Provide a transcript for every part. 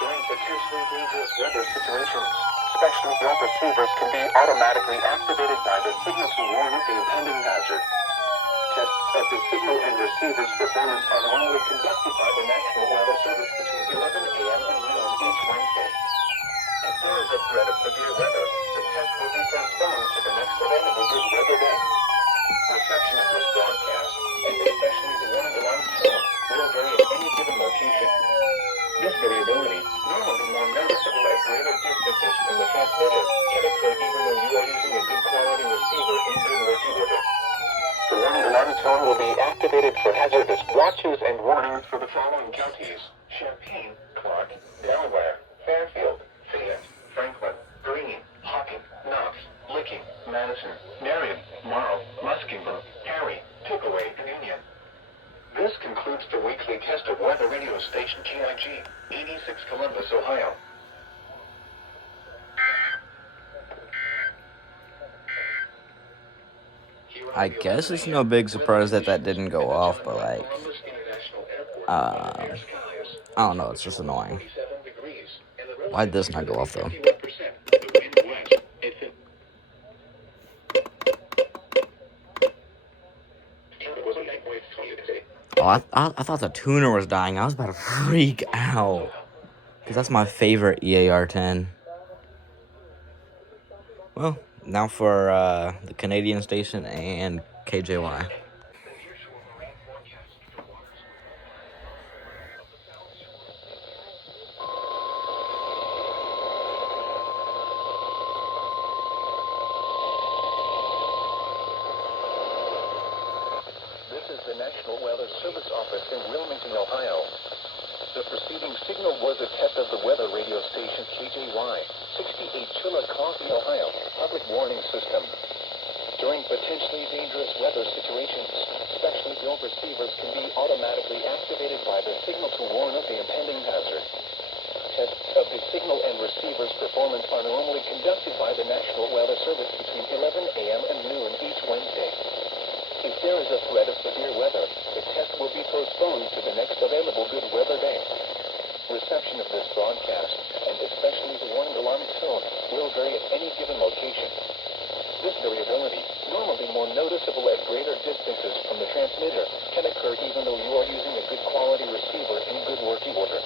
During potentially dangerous weather situations, specially built receivers can be automatically activated by the signal to warn of the impending hazard. Tests of the signal and receiver's performance are normally conducted by the National Weather Service between 11 a.m. and noon each Wednesday. If there is a threat of severe weather, the test will be postponed to the next available good weather day. Reception of this broadcast, and especially the warning alarm tone, will vary at any given location. This variability, normally more noticeable at greater distances from the transmitter, can occur even though you are using a good quality receiver in good working order. The warning alarm tone will be activated for hazardous watches and warnings for the following counties: Champaign, Clark, Delaware, Fairfield, Fayette, Franklin, Greene, Hocking, Knox, Licking, Madison, Marion, Marl, Muskingum, Perry, Pickaway, and Union. This concludes the weekly test of weather radio station GIG, 86 Columbus, Ohio. I guess it's no big surprise that didn't go off, but like, I don't know, it's just annoying. Why'd this not go off though? Oh, I thought the tuner was dying. I was about to freak out. Because that's my favorite EAR-10. Well, now for the Canadian station and KJY. This is the National Weather Service Office in Wilmington, Ohio. The preceding signal was a test of the weather radio station KJY, 68 Chillicothe, Ohio, public warning system. During potentially dangerous weather situations, specially built receivers can be automatically activated by the signal to warn of the impending hazard. Tests of the signal and receiver's performance are normally conducted by the National Weather Service between 11 a.m. and noon each Wednesday. If there is a threat of severe weather, the test will be postponed to the next available good weather day. Reception of this broadcast, and especially the warning alarm tone, will vary at any given location. This variability, normally more noticeable at greater distances from the transmitter, can occur even though you are using a good quality receiver in good working order.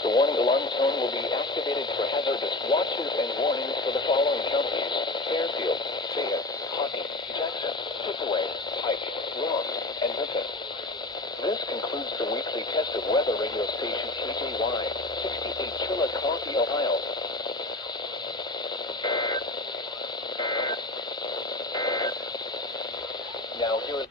The warning alarm tone will be activated for hazardous watches and warnings for the following counties: Fairfield, Fayette, Hocking, Jackson, Pickaway, Pike, Ross, and Benton. This concludes the weekly test of weather radio station KJY, 68 Chillicothe, Ohio. Now here is...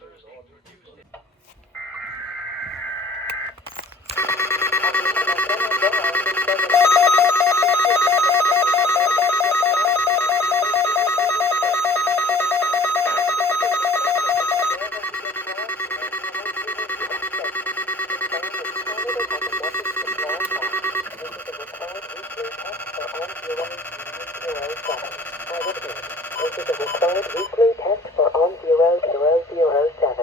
This is a required weekly test for ON0007.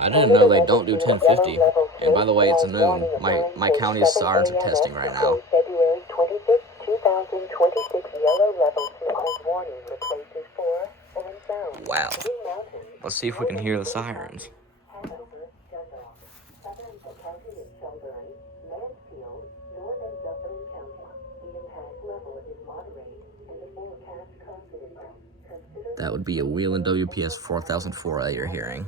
I didn't know they don't do 1050. And by the way, it's noon. My county's sirens are testing right now. February 26, 2026, yellow level warning replaces 4 and sound. Wow. Let's see if we can hear the sirens. That would be a Wheeling WPS 4004 you're hearing.